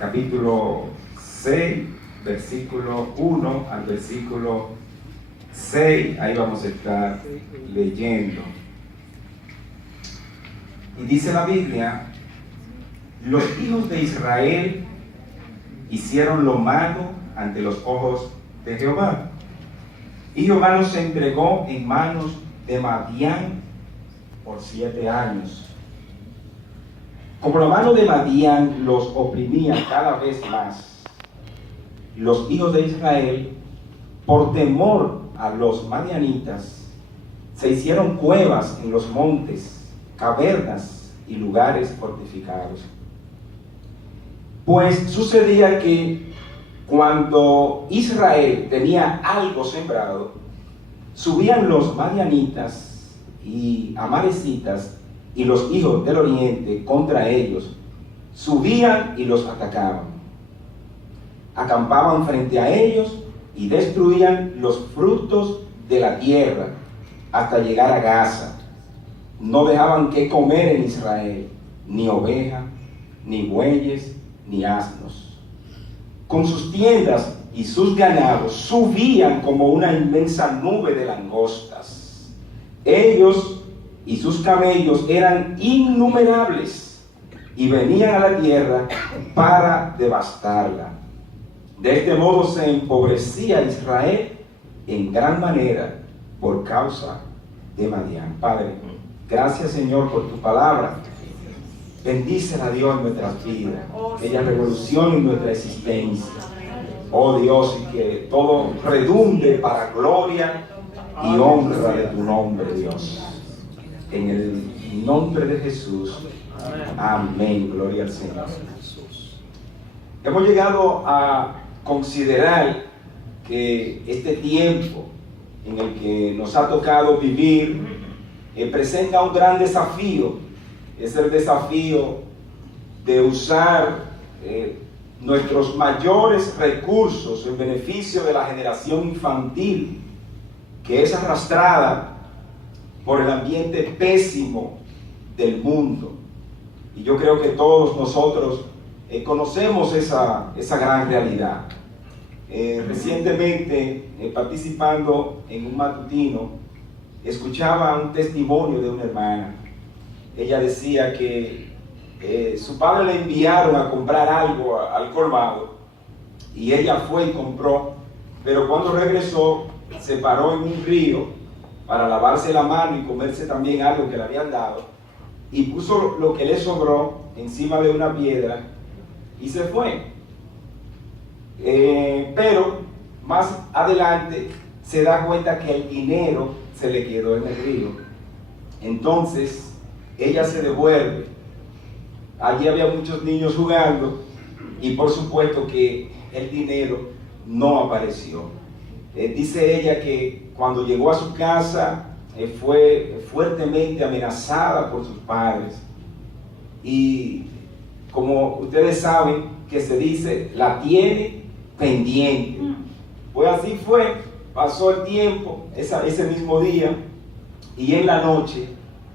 capítulo 6, versículo 1 al versículo 6, ahí vamos a estar leyendo. Y dice la Biblia: los hijos de Israel hicieron lo malo ante los ojos de Jehová, y Jehová los entregó en manos de Madián por 7 años. Como la mano de Madián los oprimía cada vez más, los hijos de Israel, por temor a los madianitas, se hicieron cuevas en los montes, cavernas y lugares fortificados. Pues sucedía que cuando Israel tenía algo sembrado, subían los madianitas y amalecitas y los hijos del oriente contra ellos, subían y los atacaban. Acampaban frente a ellos y destruían los frutos de la tierra hasta llegar a Gaza. No dejaban que comer en Israel, ni oveja, ni bueyes, ni asnos. Con sus tiendas y sus ganados subían como una inmensa nube de langostas. Ellos y sus camellos eran innumerables y venían a la tierra para devastarla. De este modo se empobrecía Israel en gran manera por causa de Madián. Padre, gracias, Señor, por tu palabra. Bendícela, a Dios, en nuestras vidas, que ella revolucione nuestra existencia. Oh Dios, y que todo redunde para gloria y honra de tu nombre, Dios. En el nombre de Jesús. Amén. Gloria al Señor. Hemos llegado a considerar que este tiempo en el que nos ha tocado vivir presenta un gran desafío. Es el desafío de usar nuestros mayores recursos en beneficio de la generación infantil, que es arrastrada por el ambiente pésimo del mundo. Y yo creo que todos nosotros conocemos esa gran realidad. Recientemente, participando en un matutino, escuchaba un testimonio de una hermana. Ella decía que su padre le enviaron a comprar algo al colmado y ella fue y compró, pero cuando regresó se paró en un río para lavarse la mano y comerse también algo que le habían dado, y puso lo que le sobró encima de una piedra y se fue. Pero más adelante se da cuenta que el dinero se le quedó en el río. Entonces ella se devuelve. Allí había muchos niños jugando y por supuesto que el dinero no apareció. Dice ella que cuando llegó a su casa fue fuertemente amenazada por sus padres, y como ustedes saben que se dice, la tiene pendiente. Pues así fue, pasó el tiempo, ese mismo día, y en la noche,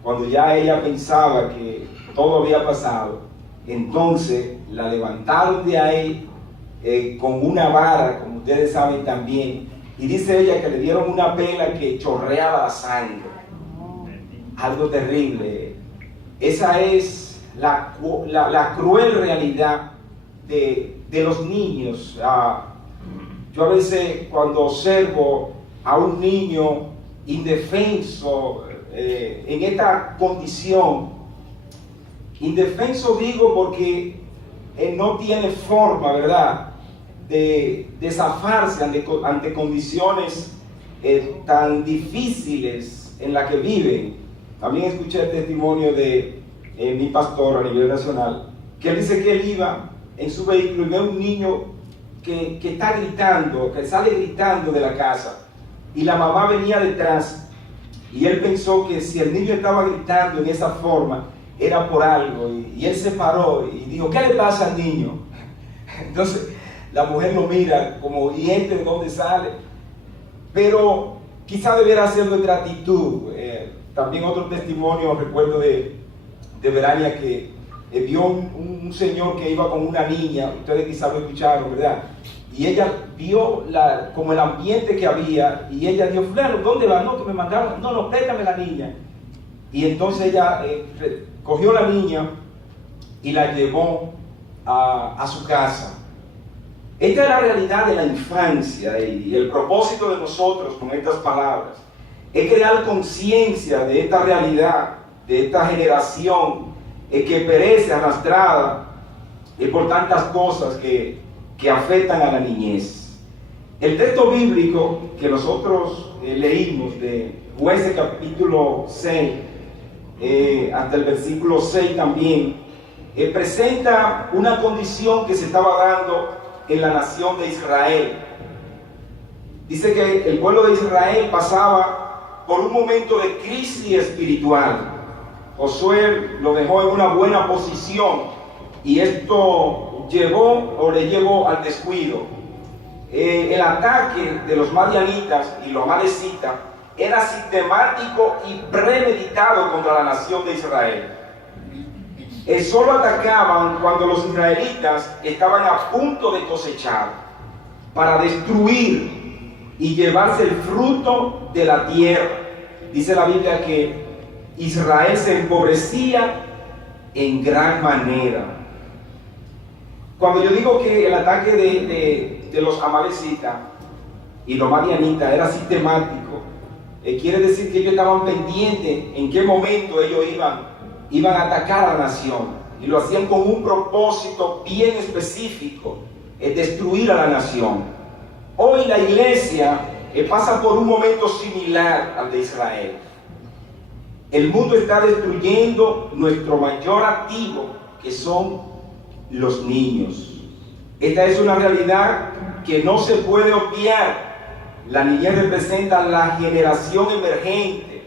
cuando ya ella pensaba que todo había pasado, entonces la levantaron de ahí con una vara, como ustedes saben también, y dice ella que le dieron una pela que chorreaba la sangre. Algo terrible. Esa es la cruel realidad de los niños. Yo a veces cuando observo a un niño indefenso en esta condición, indefenso digo porque no tiene forma, ¿verdad?, de zafarse ante condiciones tan difíciles en las que viven. También escuché el testimonio de mi pastor a nivel nacional, que él dice que él iba en su vehículo y ve a un niño que está gritando, que sale gritando de la casa, y la mamá venía detrás, y él pensó que si el niño estaba gritando en esa forma era por algo, y él se paró y dijo, ¿qué le pasa al niño? Entonces la mujer lo mira como, ¿y este de dónde sale? Pero quizá debiera ser nuestra actitud. También otro testimonio, recuerdo de Verania, que vio un señor que iba con una niña, ustedes quizás lo escucharon, ¿verdad? Y ella vio como el ambiente que había, y ella dijo, fulano, ¿dónde va? No, que me mandaron, no, préstame la niña. Y entonces ella cogió la niña y la llevó a su casa. Esta es la realidad de la infancia, y el propósito de nosotros con estas palabras es crear conciencia de esta realidad, de esta generación que perece arrastrada por tantas cosas que afectan a la niñez. El texto bíblico que nosotros leímos de Jueces capítulo 6 hasta el versículo 6 también presenta una condición que se estaba dando en la nación de Israel. Dice que el pueblo de Israel pasaba por un momento de crisis espiritual. Josué lo dejó en una buena posición, y esto le llevó al descuido. El ataque de los madianitas y los amalecitas era sistemático y premeditado contra la nación de Israel. Solo atacaban cuando los israelitas estaban a punto de cosechar, para destruir y llevarse el fruto de la tierra. Dice la Biblia que Israel se empobrecía en gran manera. Cuando yo digo que el ataque de los amalecitas y los madianitas era sistemático, quiere decir que ellos estaban pendientes en qué momento ellos iban a atacar a la nación, y lo hacían con un propósito bien específico, destruir a la nación. Hoy la iglesia pasa por un momento similar al de Israel. El mundo está destruyendo nuestro mayor activo, que son los niños. Esta es una realidad que no se puede obviar. La niñez representa la generación emergente,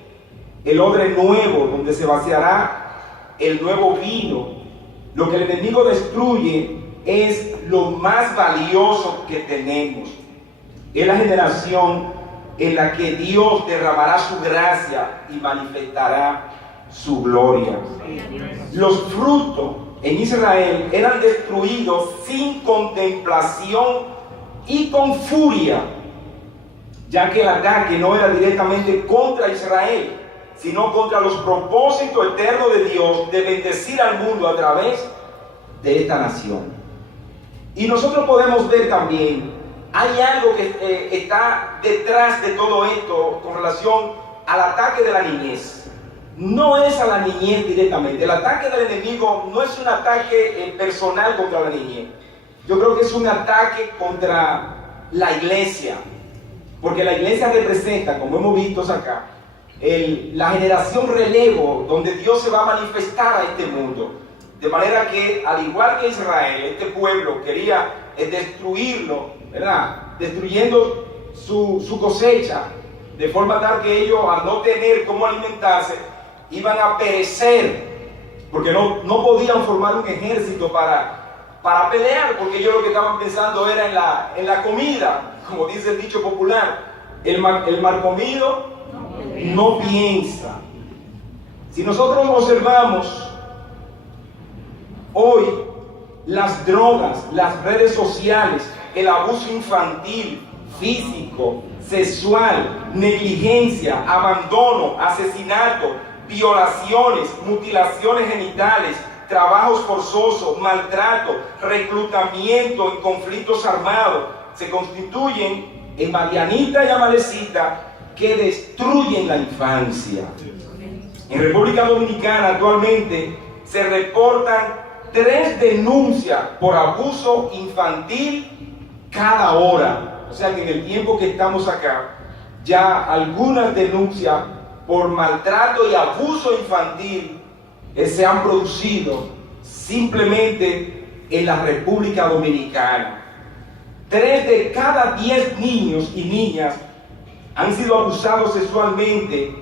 el odre nuevo donde se vaciará el nuevo vino. Lo que el enemigo destruye es lo más valioso que tenemos. Es la generación en la que Dios derramará su gracia y manifestará su gloria. Los frutos en Israel eran destruidos sin contemplación y con furia, ya que el ataque no era directamente contra Israel, sino contra los propósitos eternos de Dios de bendecir al mundo a través de esta nación. Y nosotros podemos ver también, hay algo que está detrás de todo esto con relación al ataque de la niñez. No es a la niñez directamente. El ataque del enemigo no es un ataque personal contra la niñez. Yo creo que es un ataque contra la iglesia, porque la iglesia representa, como hemos visto acá, la generación relevo, donde Dios se va a manifestar a este mundo. De manera que, al igual que Israel, este pueblo quería destruirlo, ¿verdad? Destruyendo su cosecha, de forma tal que ellos, al no tener cómo alimentarse, iban a perecer, porque no podían formar un ejército para pelear, porque ellos lo que estaban pensando era en la comida, como dice el dicho popular: el mal comido no piensa. Si nosotros observamos hoy, las drogas, las redes sociales, el abuso infantil, físico, sexual, negligencia, abandono, asesinato, violaciones, mutilaciones genitales, trabajos forzosos, maltrato, reclutamiento en conflictos armados, se constituyen en madianitas y amalecitas que destruyen la infancia. En República Dominicana actualmente se reportan 3 denuncias por abuso infantil cada hora. O sea que en el tiempo que estamos acá, ya algunas denuncias por maltrato y abuso infantil se han producido simplemente en la República Dominicana. 3 de cada 10 niños y niñas han sido abusados sexualmente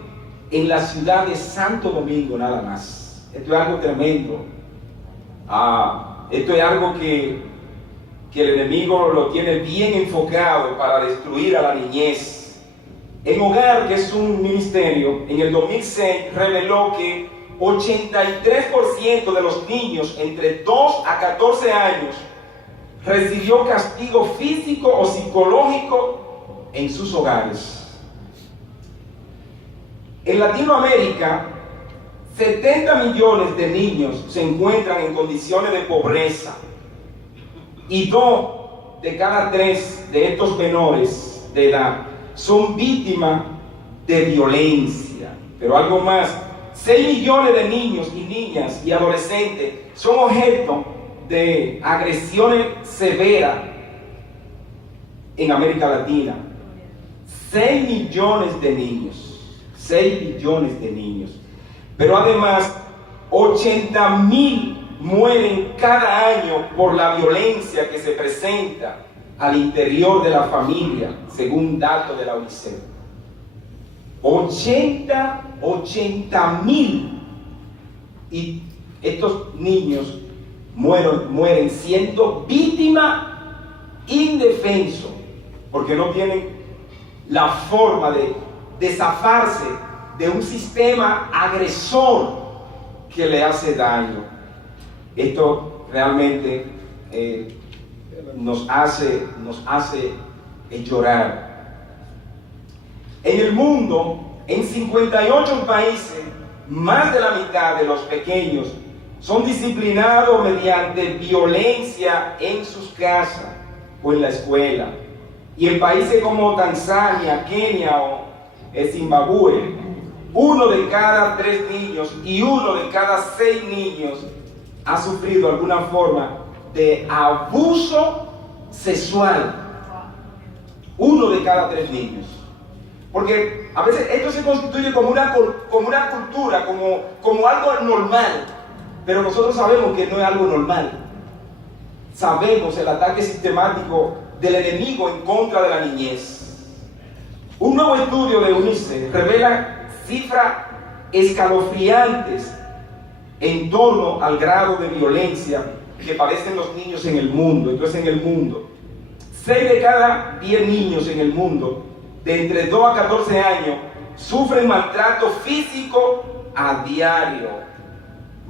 en la ciudad de Santo Domingo nada más. Esto es algo tremendo. Esto es algo que el enemigo lo tiene bien enfocado para destruir a la niñez. En Hogar, que es un ministerio, en el 2006 reveló que 83% de los niños entre 2 a 14 años recibió castigo físico o psicológico en sus hogares. En Latinoamérica, 70 millones de niños se encuentran en condiciones de pobreza y 2 de cada 3 de estos menores de edad son víctimas de violencia. Pero algo más, 6 millones de niños y niñas y adolescentes son objeto de agresiones severas en América Latina. 6 millones de niños, 6 millones de niños. Pero además, 80,000 mueren cada año por la violencia que se presenta al interior de la familia, según datos de la UNICEF. 80,000. Y estos niños mueren siendo víctimas indefensos, porque no tienen la forma de zafarse de un sistema agresor que le hace daño. Esto realmente nos hace llorar. En el mundo, en 58 países, más de la mitad de los pequeños son disciplinados mediante violencia en sus casas o en la escuela. Y en países como Tanzania, Kenia o Zimbabue, 1 de cada 3 niños y 1 de cada 6 niños ha sufrido alguna forma de abuso sexual. 1 de cada 3 niños. Porque a veces esto se constituye como una cultura, como algo normal. Pero nosotros sabemos que no es algo normal. Sabemos el ataque sistemático del enemigo en contra de la niñez. Un nuevo estudio de UNICEF revela cifras escalofriantes en torno al grado de violencia que padecen los niños en el mundo. Entonces, en el mundo, 6 de cada 10 niños en el mundo de entre 2 a 14 años sufren maltrato físico a diario.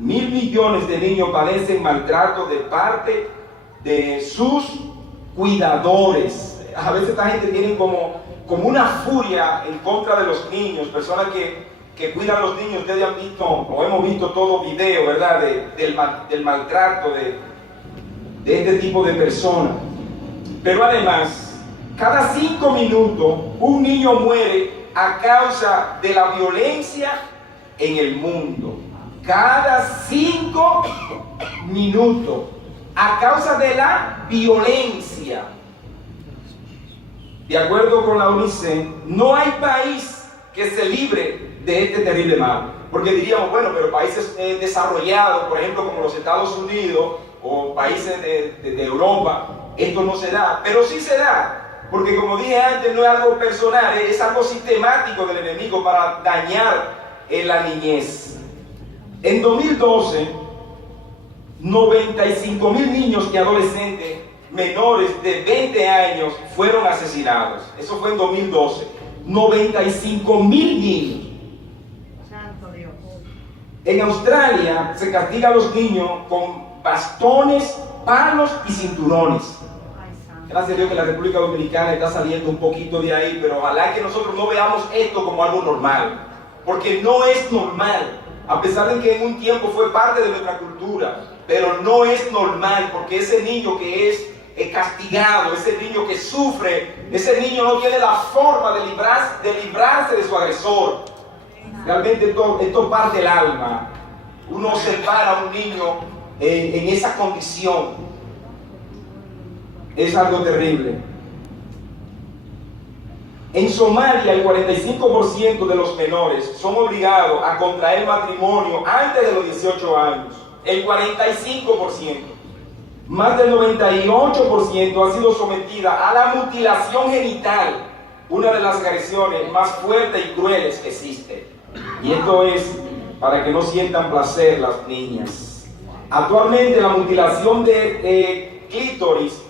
1.000 millones de niños padecen maltrato de parte de sus cuidadores. A veces esta gente tiene como una furia en contra de los niños, personas que cuidan a los niños. Ustedes han visto o hemos visto todo video, ¿verdad?, del maltrato de este tipo de personas. Pero además, cada 5 minutos un niño muere a causa de la violencia en el mundo. Cada 5 minutos a causa de la violencia. De acuerdo con la UNICEF, no hay país que se libre de este terrible mal. Porque diríamos, bueno, pero países desarrollados, por ejemplo, como los Estados Unidos o países de Europa, esto no se da. Pero sí se da. Porque como dije antes, no es algo personal, es algo sistemático del enemigo para dañar la niñez. En 2012, 95,000 niños y adolescentes menores de 20 años fueron asesinados. Eso fue en 2012. 95,000 niños. Santo Dios. En Australia se castiga a los niños con bastones, palos y cinturones. Gracias a Dios que la República Dominicana está saliendo un poquito de ahí, pero ojalá que nosotros no veamos esto como algo normal, porque no es normal, a pesar de que en un tiempo fue parte de nuestra cultura, pero no es normal, porque ese niño que es castigado, ese niño que sufre, ese niño no tiene la forma de librarse de su agresor. Realmente esto parte el alma. Uno observar a un niño en esa condición es algo terrible. En Somalia, el 45% de los menores son obligados a contraer matrimonio antes de los 18 años. El 45%. Más del 98% ha sido sometida a la mutilación genital, una de las agresiones más fuertes y crueles que existe. Y esto es para que no sientan placer las niñas. Actualmente la mutilación de clítoris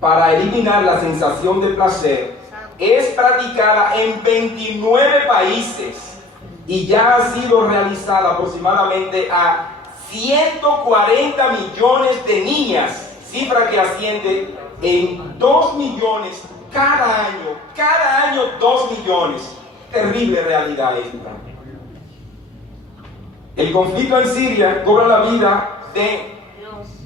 para eliminar la sensación de placer es practicada en 29 países y ya ha sido realizada aproximadamente a 140 millones de niñas, cifra que asciende en 2 millones cada año 2 millones. Terrible realidad esta. El conflicto en Siria cobra la vida de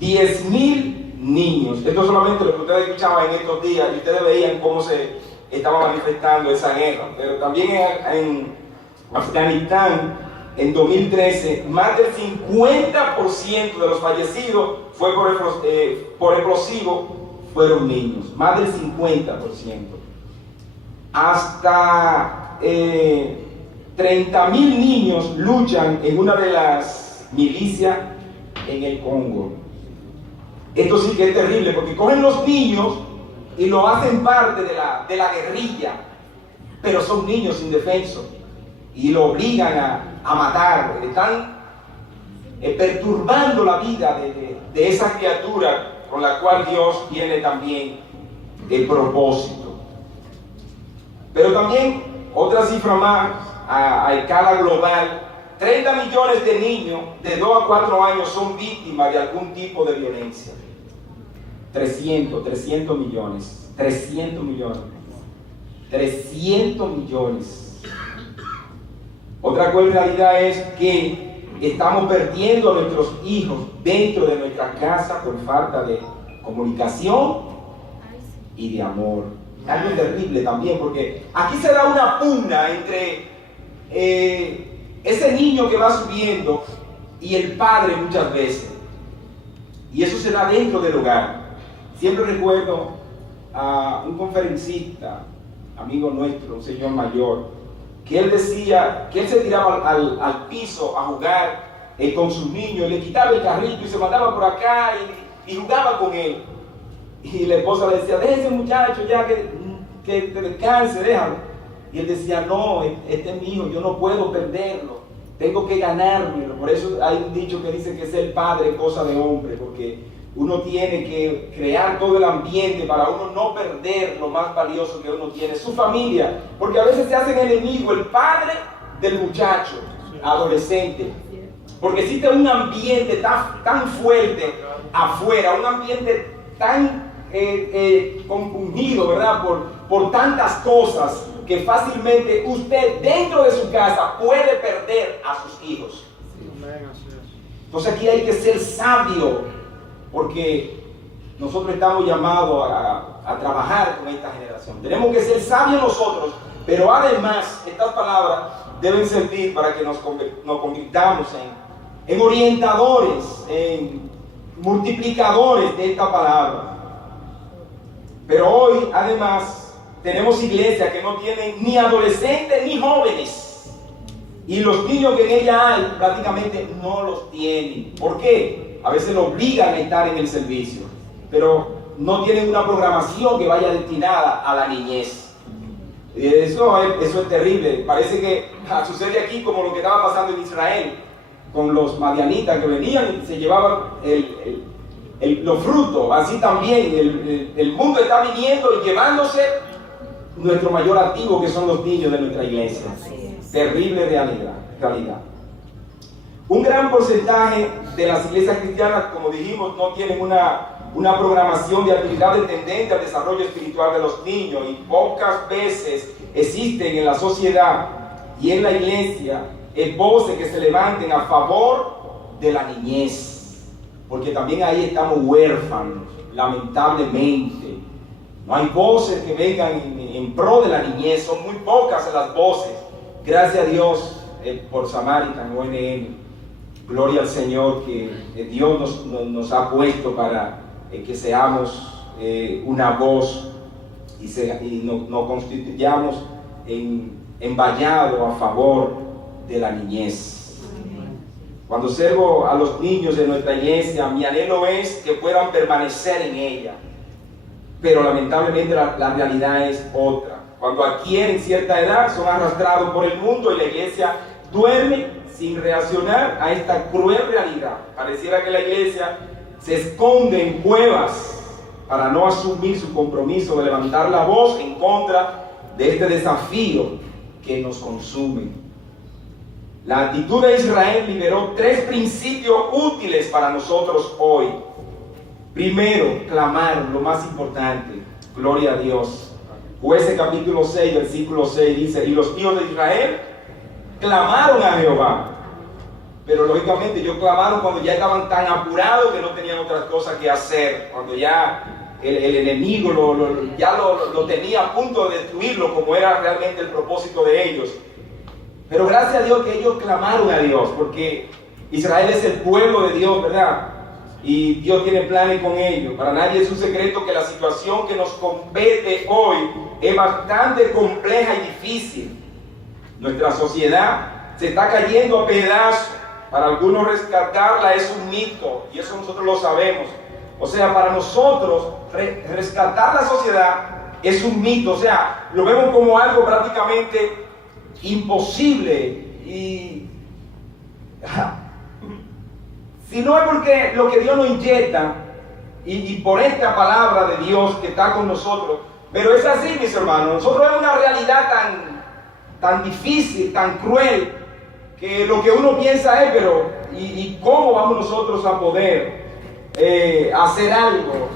10.000 niños. Esto es solamente lo que ustedes escuchaban en estos días y ustedes veían cómo se estaba manifestando esa guerra. Pero también en Afganistán, en 2013, más del 50% de los fallecidos fue por explosivo fueron niños. Más del 50%. Hasta 30.000 niños luchan en una de las milicias en el Congo. Esto sí que es terrible, porque cogen los niños y lo hacen parte de la guerrilla, pero son niños indefensos y lo obligan a matar. Están perturbando la vida de esa criatura con la cual Dios tiene también el propósito. Pero también otra cifra más a escala global: 30 millones de niños de 2 a 4 años son víctimas de algún tipo de violencia. 300 millones. 300 millones. Otra cruel realidad es que estamos perdiendo a nuestros hijos dentro de nuestra casa por falta de comunicación y de amor. Algo terrible también, porque aquí se da una pugna entre ese niño que va subiendo y el padre muchas veces. Y eso se da dentro del hogar. Siempre recuerdo a un conferencista, amigo nuestro, un señor mayor, que él decía que él se tiraba al piso a jugar con sus niños, le quitaba el carrito y se mandaba por acá y jugaba con él. Y la esposa le decía: deje ese muchacho ya que te descanse, déjalo. Y él decía: no, este es mi hijo, yo no puedo perderlo, tengo que ganármelo. Por eso hay un dicho que dice que ser padre es cosa de hombre, porque uno tiene que crear todo el ambiente para uno no perder lo más valioso que uno tiene, su familia. Porque a veces se hacen enemigo el padre del muchacho adolescente, porque existe un ambiente tan fuerte afuera, un ambiente tan compungido, ¿verdad? Por tantas cosas, que fácilmente usted dentro de su casa puede perder a sus hijos. Entonces aquí hay que ser sabio, porque nosotros estamos llamados a trabajar con esta generación. Tenemos que ser sabios nosotros, pero además estas palabras deben servir para que nos convirtamos en orientadores, en multiplicadores de esta palabra. Pero hoy, además, tenemos iglesias que no tienen ni adolescentes ni jóvenes. Y los niños que en ella hay prácticamente no los tienen. ¿Por qué? A veces lo obligan a estar en el servicio, pero no tienen una programación que vaya destinada a la niñez. Eso es terrible. Parece que sucede aquí como lo que estaba pasando en Israel, con los madianitas que venían y se llevaban los frutos. Así también el mundo está viniendo y llevándose nuestro mayor activo, que son los niños de nuestra iglesia. Terrible realidad. Un gran porcentaje de las iglesias cristianas, como dijimos, no tienen una programación de actividades tendentes al desarrollo espiritual de los niños, y pocas veces existen en la sociedad y en la iglesia voces que se levanten a favor de la niñez, porque también ahí estamos huérfanos, lamentablemente. No hay voces que vengan en pro de la niñez, son muy pocas las voces. Gracias a Dios por Samaritan, ONM. Gloria al Señor, que Dios nos ha puesto para que seamos una voz y nos constituyamos en vallado a favor de la niñez. Cuando observo a los niños de nuestra iglesia, mi anhelo es que puedan permanecer en ella. Pero lamentablemente la realidad es otra. Cuando adquieren cierta edad, son arrastrados por el mundo y la iglesia duerme sin reaccionar a esta cruel realidad. Pareciera que la iglesia se esconde en cuevas para no asumir su compromiso de levantar la voz en contra de este desafío que nos consume. La actitud de Israel liberó 3 principios útiles para nosotros hoy. Primero, clamar, lo más importante. Gloria a Dios. Jueces capítulo 6, versículo 6 dice: y los hijos de Israel clamaron a Jehová. Pero lógicamente ellos clamaron cuando ya estaban tan apurados que no tenían otras cosas que hacer. Cuando ya el enemigo lo tenía a punto de destruirlo, como era realmente el propósito de ellos. Pero gracias a Dios que ellos clamaron a Dios, porque Israel es el pueblo de Dios, ¿verdad? Y Dios tiene planes con ellos. Para nadie es un secreto que la situación que nos compete hoy es bastante compleja y difícil. Nuestra sociedad se está cayendo a pedazos. Para algunos rescatarla es un mito, y eso nosotros lo sabemos. O sea, para nosotros rescatar la sociedad es un mito. O sea, lo vemos como algo prácticamente imposible. Y si no es porque lo que Dios nos inyecta y por esta palabra de Dios que está con nosotros. Pero es así, mis hermanos. Nosotros vemos una realidad tan difícil, tan cruel, que lo que uno piensa es, pero ¿y cómo vamos nosotros a poder hacer algo?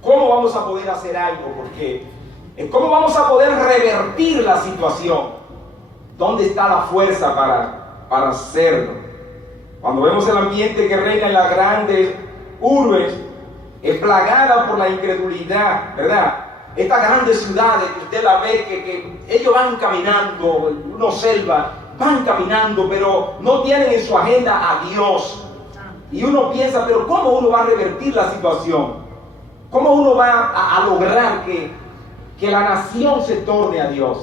¿Cómo vamos a poder hacer algo? Porque ¿cómo vamos a poder revertir la situación? ¿Dónde está la fuerza para hacerlo? Cuando vemos el ambiente que reina en las grandes urbes, es plagada por la incredulidad, ¿verdad? Estas grandes ciudades que usted la ve, que ellos van caminando, uno observa, van caminando, pero no tienen en su agenda a Dios. Y uno piensa, pero ¿cómo uno va a revertir la situación? ¿Cómo uno va a lograr que la nación se torne a Dios?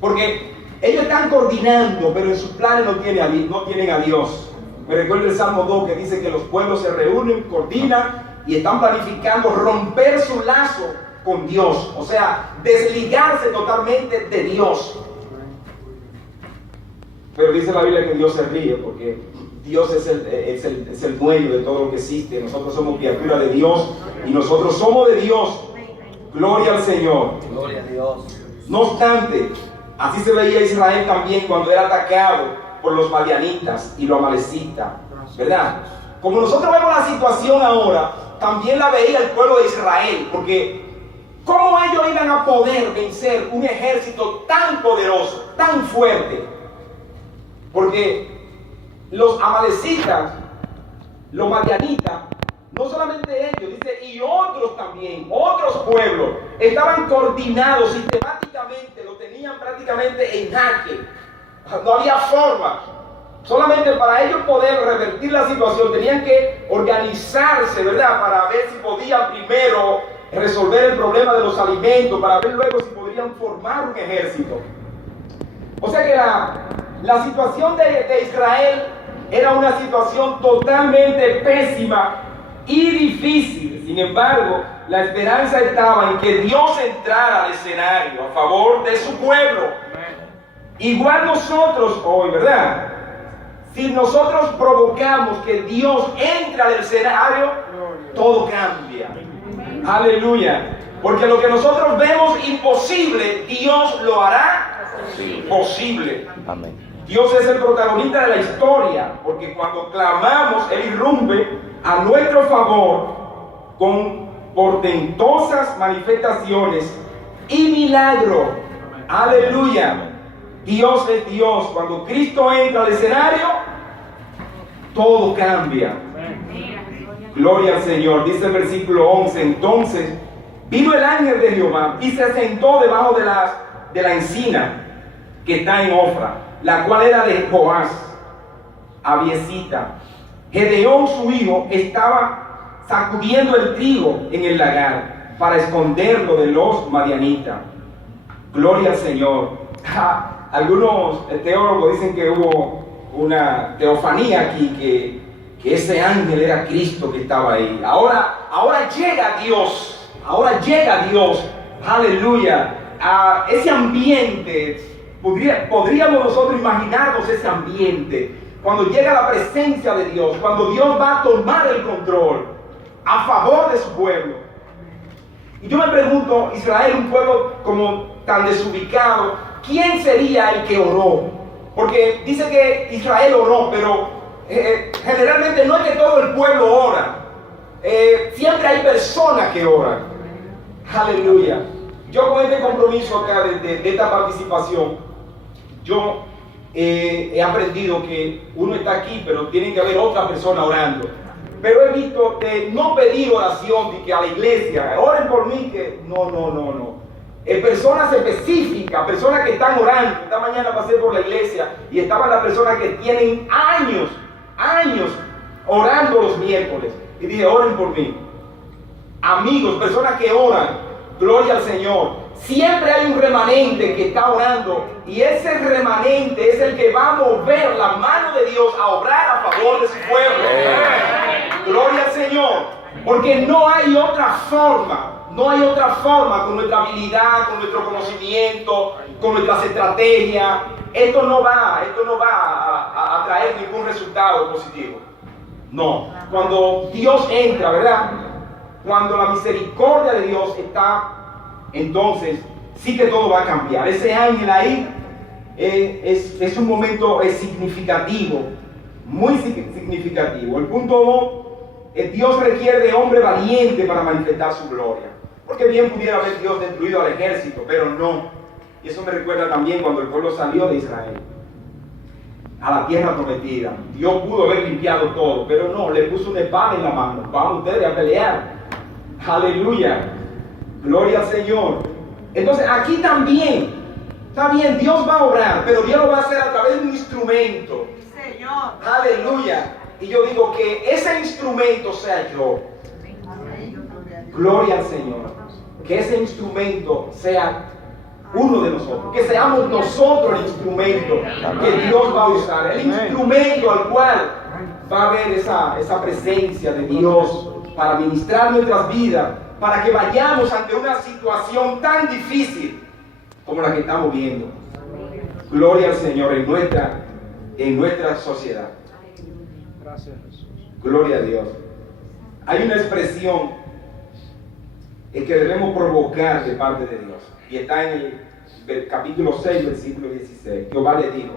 Porque ellos están coordinando, pero en sus planes no tienen a Dios. Me recuerdo el Salmo 2 que dice que los pueblos se reúnen, coordinan y están planificando romper su lazo con Dios. O sea, desligarse totalmente de Dios. Pero dice la Biblia que Dios se ríe porque Dios es el dueño de todo lo que existe. Nosotros somos criaturas de Dios y nosotros somos de Dios. Gloria al Señor. Gloria a Dios. No obstante, así se veía Israel también cuando era atacado por los madianitas y los amalecitas, ¿verdad? Como nosotros vemos la situación ahora, también la veía el pueblo de Israel, porque ¿cómo ellos iban a poder vencer un ejército tan poderoso, tan fuerte? Porque los amalecitas, los madianitas, no solamente ellos, dice, y otros también, otros pueblos, estaban coordinados sistemáticamente, lo tenían prácticamente en jaque. No había forma. Solamente para ellos poder revertir la situación, tenían que organizarse, ¿verdad? Para ver si podían primero resolver el problema de los alimentos, para ver luego si podrían formar un ejército. O sea que la situación de Israel era una situación totalmente pésima y difícil. Sin embargo, la esperanza estaba en que Dios entrara al escenario a favor de su pueblo. Igual nosotros hoy, ¿verdad? Si nosotros provocamos que Dios entre al escenario, todo cambia. Aleluya. Porque lo que nosotros vemos imposible, Dios lo hará posible. Amén. Dios es el protagonista de la historia, porque cuando clamamos, Él irrumpe a nuestro favor con portentosas manifestaciones y milagros. Aleluya. Dios es Dios. Cuando Cristo entra al escenario, todo cambia. Gloria al Señor. Dice el versículo 11. Entonces vino el ángel de Jehová y se sentó debajo de la encina que está en Ofra, la cual era de Joás, Abiesita. Gedeón, su hijo, estaba sacudiendo el trigo en el lagar para esconderlo de los madianitas. Gloria al Señor. Algunos teólogos dicen que hubo una teofanía aquí, que ese ángel era Cristo que estaba ahí. Ahora llega Dios. Ahora llega Dios. Aleluya. A ese ambiente. Podríamos nosotros imaginarnos ese ambiente cuando llega la presencia de Dios, cuando Dios va a tomar el control a favor de su pueblo. Y yo me pregunto, Israel, un pueblo como tan desubicado, ¿quién sería el que oró? Porque dice que Israel oró, pero generalmente no es que todo el pueblo ora. Siempre hay personas que oran. Aleluya. Yo con este compromiso acá de esta participación, yo he aprendido que uno está aquí, pero tiene que haber otra persona orando. Pero he visto de no pedir oración, de que a la iglesia, oren por mí, que no. Personas específicas, personas que están orando. Esta mañana pasé por la iglesia y estaban las personas que tienen años orando los miércoles. Y dije, oren por mí. Amigos, personas que oran, gloria al Señor. Siempre hay un remanente que está orando y ese remanente es el que va a mover la mano de Dios a obrar a favor de su pueblo. Gloria al Señor, porque no hay otra forma con nuestra habilidad, con nuestro conocimiento, con nuestras estrategias. Esto no va a traer ningún resultado positivo. No, cuando Dios entra, ¿verdad? Cuando la misericordia de Dios está, entonces sí que todo va a cambiar. Ese ángel ahí es un momento significativo, muy significativo. El punto 2, Dios requiere de hombre valiente para manifestar su gloria. Porque bien pudiera haber Dios destruido al ejército, pero no. Y eso me recuerda también cuando el pueblo salió de Israel a la tierra prometida. Dios pudo haber limpiado todo, pero no, le puso una espada en la mano. Vamos ustedes a pelear. Aleluya. Gloria al Señor. Entonces aquí también, está bien, Dios va a obrar, pero Dios lo va a hacer a través de un instrumento. Señor. Aleluya. Y yo digo que ese instrumento sea yo. Gloria al Señor. Que ese instrumento sea uno de nosotros. Que seamos nosotros el instrumento que Dios va a usar. El instrumento al cual va a haber esa presencia de Dios para ministrar nuestras vidas, para que vayamos ante una situación tan difícil como la que estamos viendo. Gloria al Señor en nuestra sociedad. Gracias, Jesús. Gloria a Dios. Hay una expresión que debemos provocar de parte de Dios. Y está en el capítulo 6, versículo 16. Jehová le dijo,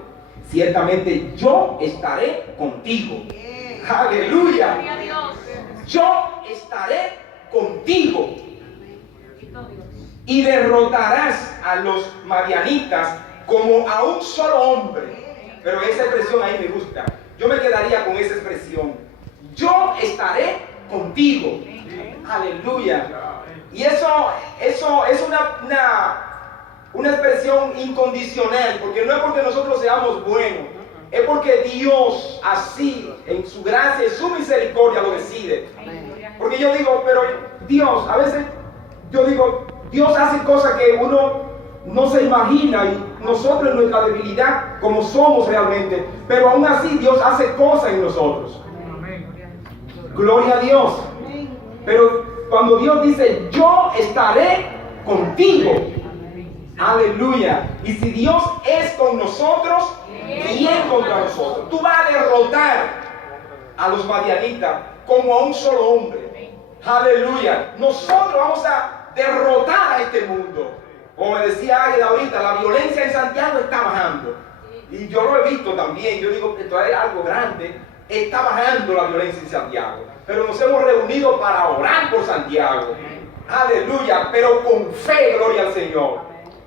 ciertamente yo estaré contigo. Aleluya. Yo estaré contigo. Y derrotarás a los madianitas como a un solo hombre. Pero esa expresión ahí me gusta. Yo me quedaría con esa expresión. Yo estaré contigo. Aleluya. Y eso es una expresión incondicional, porque no es porque nosotros seamos buenos, es porque Dios así, en su gracia y su misericordia lo decide. Porque yo digo, pero Dios, a veces yo digo, Dios hace cosas que uno no se imagina y nosotros en nuestra debilidad, como somos realmente, pero aún así Dios hace cosas en nosotros. Gloria a Dios. Pero cuando Dios dice, yo estaré contigo. Aleluya. Y si Dios es con nosotros, ¿quién contra nosotros? Tú vas a derrotar a los madianitas como a un solo hombre. Aleluya. Nosotros vamos a derrotar a este mundo. Como me decía Águeda ahorita, la violencia en Santiago está bajando. Y yo lo he visto también. Yo digo que esto es algo grande. Está bajando la violencia en Santiago. Pero nos hemos reunido para orar por Santiago. Aleluya. Pero con fe, gloria al Señor.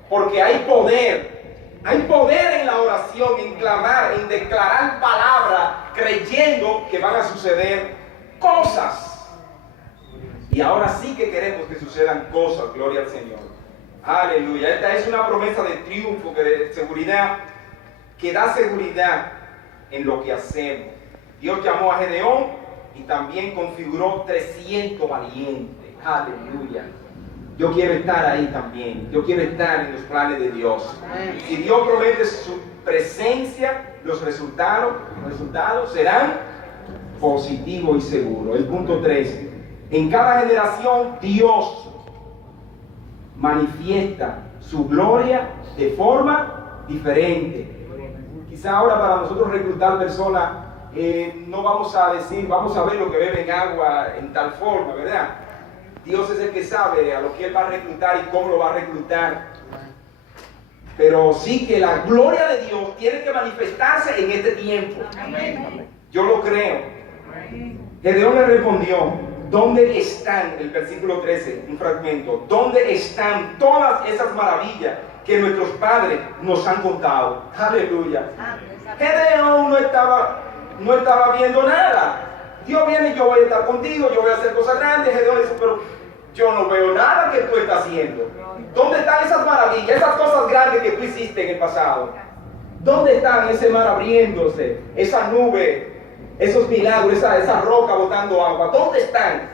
Porque hay poder. Hay poder en la oración, en clamar, en declarar palabras, creyendo que van a suceder cosas. Y ahora sí que queremos que sucedan cosas, gloria al Señor. Aleluya. Esta es una promesa de triunfo, de seguridad, que da seguridad en lo que hacemos. Dios llamó a Gedeón y también configuró 300 valientes. Aleluya. Yo quiero estar ahí también. Yo quiero estar en los planes de Dios. Si Dios promete su presencia, los resultados serán positivos y seguros. El punto 3. En cada generación Dios manifiesta su gloria de forma diferente. Quizá ahora para nosotros reclutar personas no vamos a decir, vamos a ver lo que beben agua en tal forma, ¿verdad? Dios es el que sabe a lo que Él va a reclutar y cómo lo va a reclutar. pero sí que la gloria de Dios tiene que manifestarse en este tiempo. Amén. Yo lo creo. Gedeón le respondió: ¿dónde están, el versículo 13, un fragmento, dónde están todas esas maravillas que nuestros padres nos han contado? Aleluya. Gedeón no estaba viendo nada. Dios viene y yo voy a estar contigo, yo voy a hacer cosas grandes. Gedeón dice: pero yo no veo nada que tú estás haciendo. ¿Dónde están esas maravillas, esas cosas grandes que tú hiciste en el pasado? ¿Dónde están ese mar abriéndose, esa nube, esos milagros, esa roca botando agua? ¿Dónde están?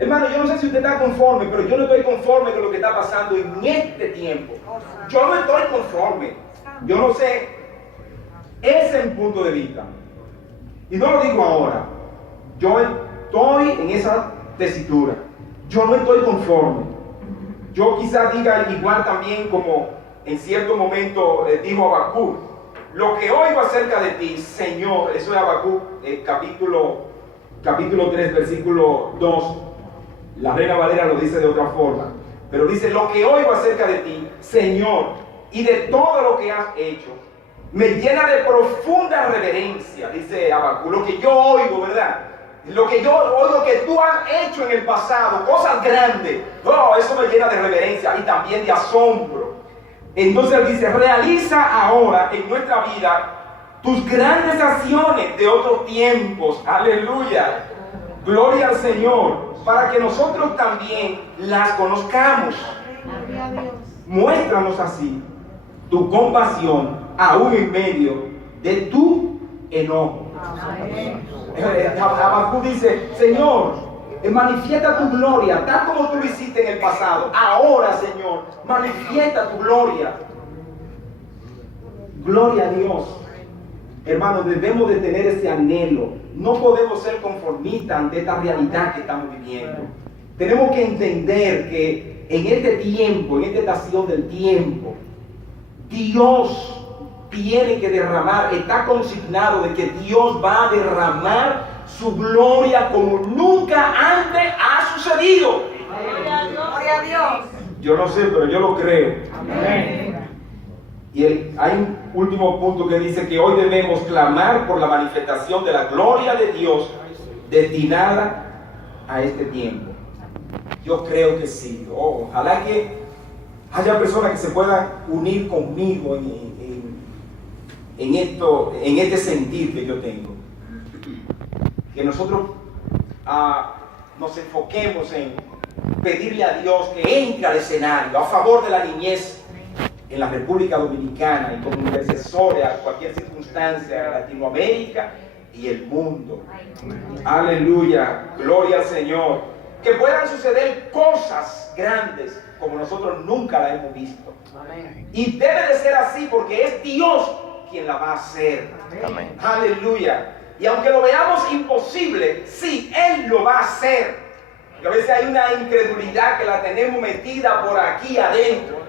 Hermano, yo no sé si usted está conforme, pero yo no estoy conforme con lo que está pasando en este tiempo. Yo no estoy conforme. Yo no sé. Ese es mi punto de vista. Y no lo digo ahora. Yo estoy en esa tesitura. Yo no estoy conforme. Yo quizás diga igual también como en cierto momento dijo Habacuc: lo que oigo acerca de ti, Señor. Eso es Habacuc, capítulo 3, versículo 2. La Reina Valera lo dice de otra forma, pero dice: lo que oigo acerca de ti, Señor, y de todo lo que has hecho, me llena de profunda reverencia. Dice Habacuc: lo que yo oigo, ¿verdad? Lo que yo oigo que tú has hecho en el pasado, cosas grandes, oh, eso me llena de reverencia y también de asombro. Entonces él dice: realiza ahora en nuestra vida tus grandes acciones de otros tiempos. Aleluya. Gloria al Señor, para que nosotros también las conozcamos. Gloria a Dios. Muéstranos así tu compasión aún en medio de tu enojo. Amén. Habacuc dice: Señor, manifiesta tu gloria, tal como tú lo hiciste en el pasado. Ahora, Señor, manifiesta tu gloria. Gloria a Dios. Hermanos, debemos de tener ese anhelo. No podemos ser conformistas ante esta realidad que estamos viviendo. Tenemos que entender que en este tiempo, en esta estación del tiempo, Dios tiene que derramar, está consignado de que Dios va a derramar su gloria como nunca antes ha sucedido. Gloria a Dios. Yo no sé, pero yo lo creo. Amén. Y hay un último punto que dice que hoy debemos clamar por la manifestación de la gloria de Dios destinada a este tiempo. Yo creo que sí. Ojalá que haya personas que se puedan unir conmigo en este sentir que yo tengo. Que nosotros nos enfoquemos en pedirle a Dios que entre al escenario a favor de la niñez en la República Dominicana y como intercesores a cualquier circunstancia en Latinoamérica y el mundo. Aleluya, gloria al Señor. Que puedan suceder cosas grandes como nosotros nunca la hemos visto. Y debe de ser así porque es Dios quien la va a hacer. Amén. Aleluya. Y aunque lo veamos imposible, sí, Él lo va a hacer. Y a veces hay una incredulidad que la tenemos metida por aquí adentro.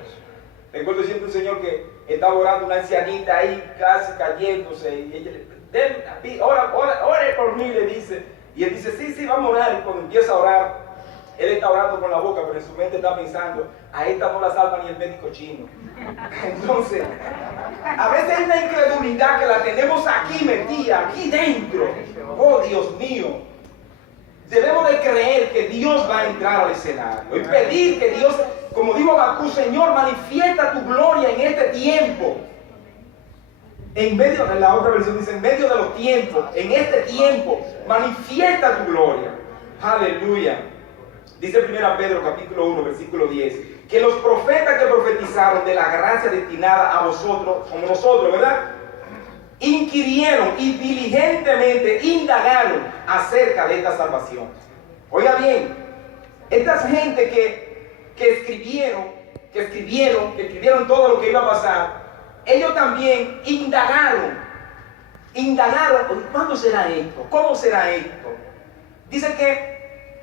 Recuerdo siempre un señor que estaba orando, una ancianita ahí casi cayéndose, y ella le ore por mí, le dice. Y él dice: sí, vamos a orar. Y cuando empieza a orar, él está orando con la boca, pero en su mente está pensando: a esta no la salva ni el médico chino. Entonces, a veces hay una incredulidad que la tenemos aquí metida, aquí dentro. Oh, Dios mío. Debemos de creer que Dios va a entrar al escenario y pedir que Dios, como dijo Habacuc: Señor, manifiesta tu gloria en este tiempo. En la otra versión dice: en medio de los tiempos, en este tiempo, manifiesta tu gloria. Aleluya. Dice 1 Pedro capítulo 1, versículo 10, que los profetas que profetizaron de la gracia destinada a vosotros, como nosotros, ¿verdad?, inquirieron y diligentemente indagaron acerca de esta salvación. Oiga bien, estas gente que escribieron todo lo que iba a pasar, ellos también indagaron, ¿cuándo será esto? ¿Cómo será esto? Dice que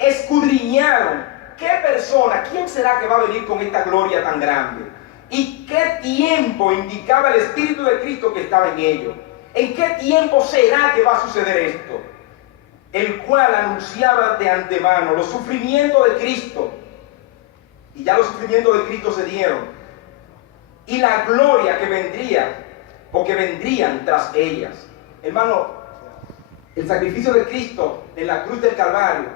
escudriñaron qué persona, quién será que va a venir con esta gloria tan grande, y qué tiempo indicaba el Espíritu de Cristo que estaba en ellos. ¿En qué tiempo será que va a suceder esto? El cual anunciaba de antemano los sufrimientos de Cristo. Y ya los sufrimientos de Cristo se dieron. y la gloria que vendría o que vendrían tras ellas. Hermano, el sacrificio de Cristo en la cruz del Calvario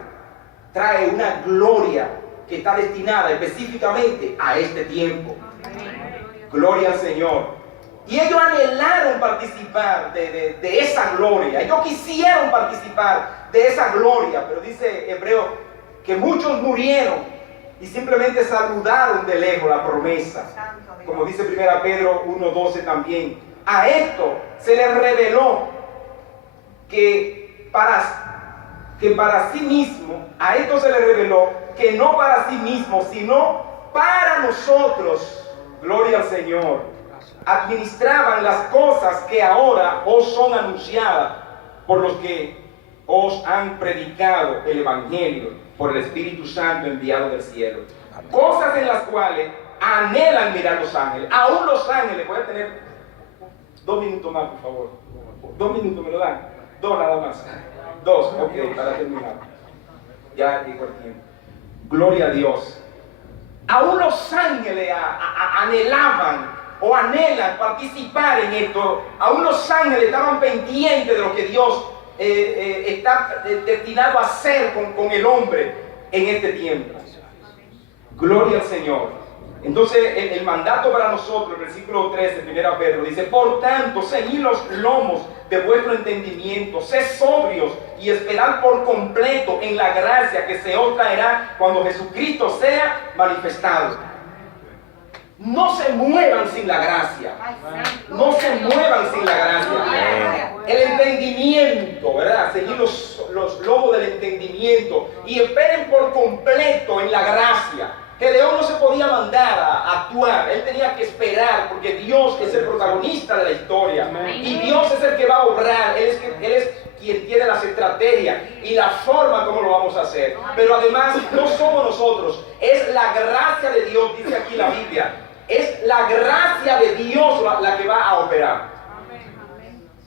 trae una gloria que está destinada específicamente a este tiempo. Gloria al Señor. Y ellos anhelaron participar de esa gloria. Ellos quisieron participar de esa gloria. Pero dice Hebreo que muchos murieron y simplemente saludaron de lejos la promesa. Como dice 1 Pedro 1:12 también. A esto se les reveló que para sí mismo, a esto se les reveló que no para sí mismo, sino para nosotros, gloria al Señor, administraban las cosas que ahora os son anunciadas por los que os han predicado el Evangelio por el Espíritu Santo enviado del cielo. Cosas en las cuales anhelan mirar los ángeles. Aún los ángeles, voy a tener 2 minutos más, por favor. 2 minutos, ¿me lo dan? 2 nada más. 2, ok, para terminar. Ya llegó el tiempo. Gloria a Dios. Aún los ángeles anhelaban o anhelan participar en esto. Aún los ángeles estaban pendientes de lo que Dios está destinado a hacer con el hombre en este tiempo. Gloria al Señor. Entonces el mandato para nosotros, el versículo 3 de 1 Pedro dice: por tanto, ceñid los lomos de vuestro entendimiento, sed sobrios y esperad por completo en la gracia que se os traerá cuando Jesucristo sea manifestado. No se muevan sin la gracia. No se muevan sin la gracia. El entendimiento, ¿verdad? Seguir los lomos del entendimiento y esperen por completo en la gracia. Gedeón no se podía mandar a actuar, él tenía que esperar, porque Dios es el protagonista de la historia. Y Dios es el que va a obrar, Él es quien tiene las estrategias y la forma como lo vamos a hacer. Pero además no somos nosotros, es la gracia de Dios, dice aquí la Biblia. Es la gracia de Dios la que va a operar.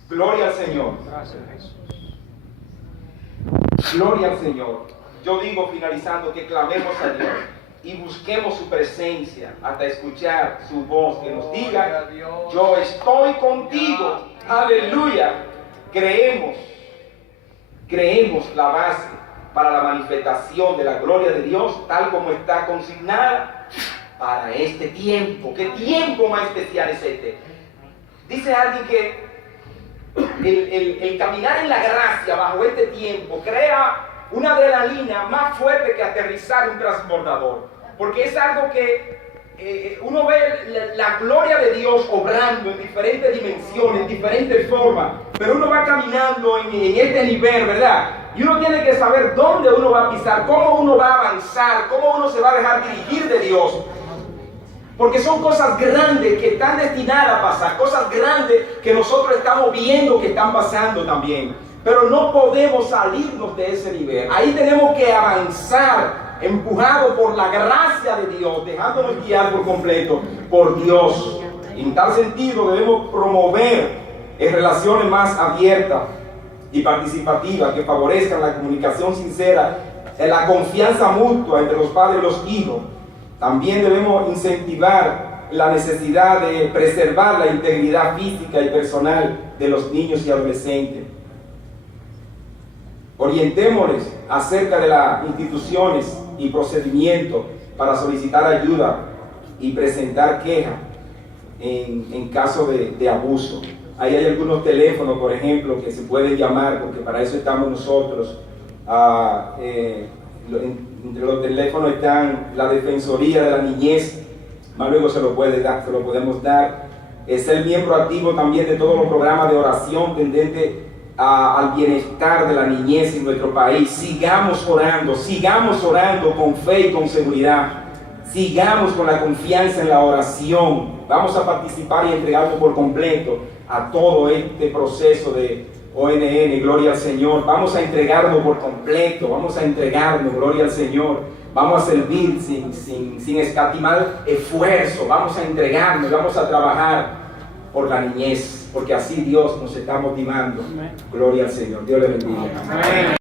Gloria al Señor. Gloria al Señor. Yo digo, finalizando, que clamemos a Dios y busquemos su presencia hasta escuchar su voz que nos diga: yo estoy contigo. Aleluya. Creemos la base para la manifestación de la gloria de Dios tal como está consignada para este tiempo. ¿Qué tiempo más especial es este? Dice alguien que el caminar en la gracia bajo este tiempo crea una adrenalina más fuerte que aterrizar un transbordador. Porque es algo que uno ve la gloria de Dios obrando en diferentes dimensiones, en diferentes formas. Pero uno va caminando en este nivel, ¿verdad? Y uno tiene que saber dónde uno va a pisar, cómo uno va a avanzar, cómo uno se va a dejar dirigir de Dios. Porque son cosas grandes que están destinadas a pasar, cosas grandes que nosotros estamos viendo que están pasando también. Pero no podemos salirnos de ese nivel. Ahí tenemos que avanzar, empujados por la gracia de Dios, dejándonos guiar por completo por Dios. En tal sentido debemos promover relaciones más abiertas y participativas que favorezcan la comunicación sincera, la confianza mutua entre los padres y los hijos. También debemos incentivar la necesidad de preservar la integridad física y personal de los niños y adolescentes. Orientémosles acerca de las instituciones y procedimientos para solicitar ayuda y presentar quejas en caso de abuso. Ahí hay algunos teléfonos, por ejemplo, que se pueden llamar, porque para eso estamos nosotros. Entre los teléfonos están la Defensoría de la Niñez, más luego se lo podemos dar. Es el miembro activo también de todos los programas de oración tendente al bienestar de la niñez en nuestro país. Sigamos orando con fe y con seguridad. Sigamos con la confianza en la oración. Vamos a participar y entregarnos por completo a todo este proceso de ONN, gloria al Señor. Vamos a entregarnos por completo, vamos a entregarnos, gloria al Señor. Vamos a servir sin escatimar esfuerzo. Vamos a entregarnos, vamos a trabajar por la niñez, porque así Dios nos está motivando. Gloria al Señor. Dios le bendiga. Amén.